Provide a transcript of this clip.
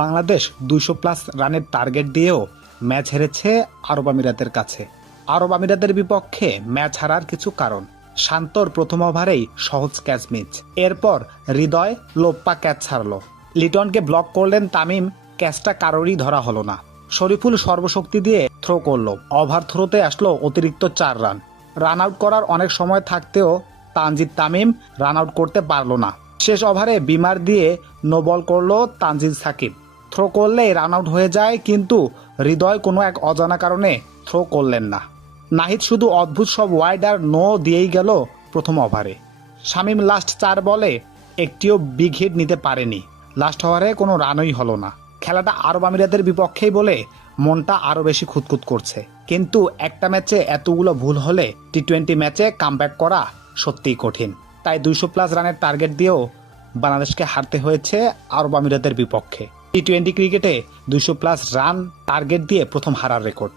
বাংলাদেশ 200+ রানের টার্গেট দিয়েও ম্যাচ হেরেছে আরব আমিরাতের কাছে। আরব আমিরাতের বিপক্ষে ম্যাচ হারার কিছু কারণ: শান্তর প্রথম ওভারেই সহজ ক্যাচ মিস, এরপর হৃদয় লোপ্পা ক্যাচ ছাড়ল, লিটনকে ব্লক করলেন তামিম, ক্যাচটা কারোরই ধরা হলো না। শরীফুল সর্বশক্তি দিয়ে থ্রো করল, ওভার থ্রোতে আসলো অতিরিক্ত 4 রান। রান আউট করার অনেক সময় থাকতেও তানজিদ তামিম রান আউট করতে পারল না। শেষ ওভারে বিমার দিয়ে নো বল করলো তানজিদ সাকিব, থ্রো করলেই রান আউট হয়ে যায়, কিন্তু হৃদয় কোনো এক অজানা কারণে থ্রো করলেন না। নাহিদ শুধু অদ্ভুত সব ওয়াইড আর নো দিয়েই গেল প্রথম ওভারে। শামীম লাস্ট 4 বলে একটিও বিগ হিট নিতে পারেনি, লাস্ট ওভারে কোনো রানই হলো না। খেলাটা আরব আমিরাতের বিপক্ষেই বলে মনটা আরও বেশি খুঁতখুত করছে, কিন্তু একটা ম্যাচে এতগুলো ভুল হলে টি-20 ম্যাচে কামব্যাক করা সত্যিই কঠিন। তাই 200+ রানের টার্গেট দিয়েও বাংলাদেশকে হারতে হয়েছে আরব আমিরাতের বিপক্ষে। টি-20 ক্রিকেটে 200+ রান টার্গেট দিয়ে প্রথম হারার রেকর্ড।